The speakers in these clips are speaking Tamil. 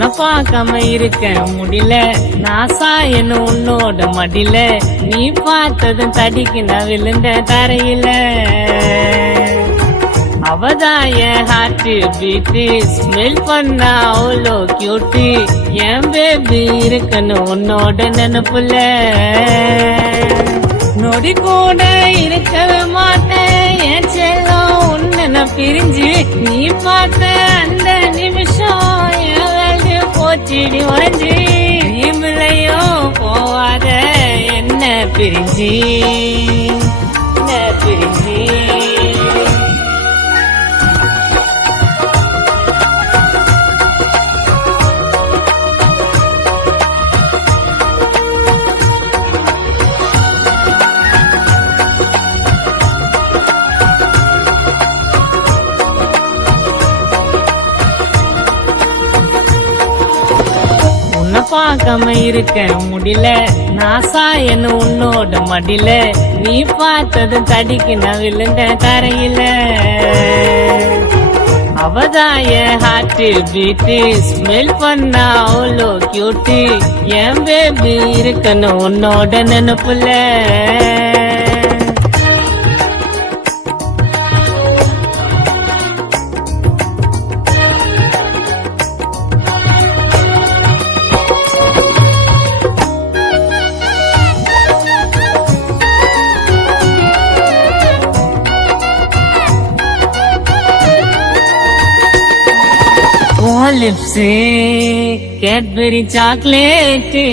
உன்னை பார்க்காம இருக்க முடியல நாசா என்ன உன்னோட மடியில நீ பார்த்ததும் தடிக்கு நான் விழுந்த தரையில அவதாய ஹார்ட் பீட்டு ஸ்மெல் பண்ணா அவ்வளோ கியூட்டு என் பேபி இருக்கணும் உன்னோட நினைப்புல நொடி கூட இருக்கவே மாட்டேன் என் செல்லம் உன்னை நான் பிரிஞ்சு நீ பார்த்த அந்த நிமிஷம் என் வேலை போச்சிடி உறைஞ்சி நீமிலையும் போவாத என்ன பிரிஞ்சு பார்க்காம இருக்க முடியல நாசா என்ன உன்னோட மடியில நீ பார்த்ததும் தடிக்கு நான் விழுந்த தரையில அவதாய ஹார்ட் பீட்டு ஸ்மெல் பண்ணா அவ்வளோ கியூட்டு என் பேபி இருக்கணும் உன்னோட நினைப்புல லிப்ஸு கேட்பெரி சாக்லேட்டு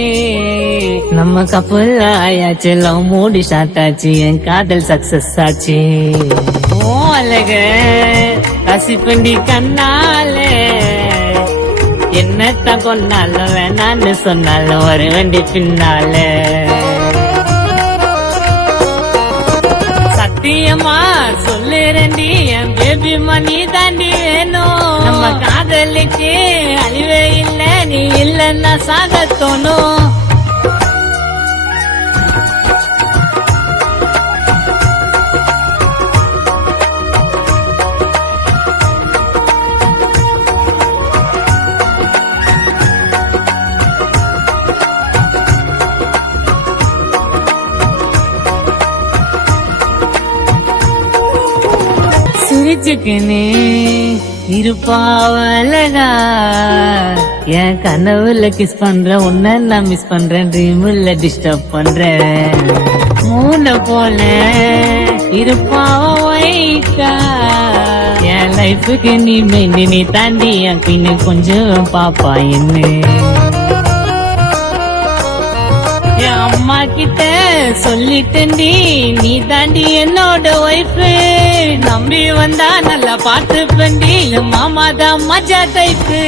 நம்ம கப்பல் ஆயாச்சு லவ் மூடி ஸ்டார்ட் ஆச்சு என் காதல் சக்சஸ் ஆச்சு ஓ அழக ரசிப்பண்டி கண்ணால என்னத்தான் கொண்டாலும் வேணான்னு சொன்னாலும் வர வேண்டி பின்னால சத்தியமா சொல்லுறேன்டி என் பேபி மணி தாண்டி வேணும் நம்ம காதலுக்கு அழிவே இல்ல நீ இல்லன்னா சாக தோணும் சிரிச்சுக்குன்னு இருப்பாவலகா என் கனவுல கிஸ் பண்ற உன்ன நான் மிஸ் பண்றேன் ட்ரீம்ல டிஸ்டர்ப் பண்றேன் மூண போல இருப்பாவைக்கா என் லைஃபுக்கு நீ மெண்டி நீ தாண்டி என் பின்னு கொஞ்சம் பாப்பா என்ன என் அம்மா கிட்ட சொல்லிட்டேன்டி நீ தாண்டி என்னோட ஒய்ஃபு நம்பி வந்தா நல்லா பார்த்து பெண்டி மாமா தான் மஜா டைப்பு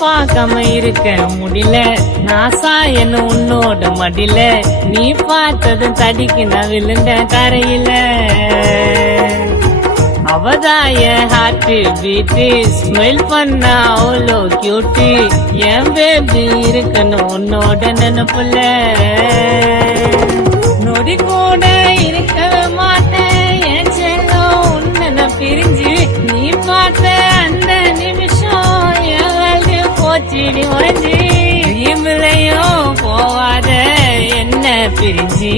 பார்க்காம இருக்க முடியல நாசா என்ன உன்னோட மடியில நீ பார்த்ததும் தடிக்கு நான் விழுந்த தரையில அவதாய ஹார்ட் பீட்டு ஸ்மெல் பண்ணா அவ்வளோ கியூட்டு என் பேபி இருக்கணும் உன்னோட நினைப்புல நொடி கூட இருக்கவே மாட்டேன் என் செல்லம் உன்னை நான் பிரிஞ்சு நீ பார்த்த அந்த நிமிஷம் என் வேலை போச்சிடி உறைஞ்சி நீமிலையும் போவாத என்ன பிரிஞ்சு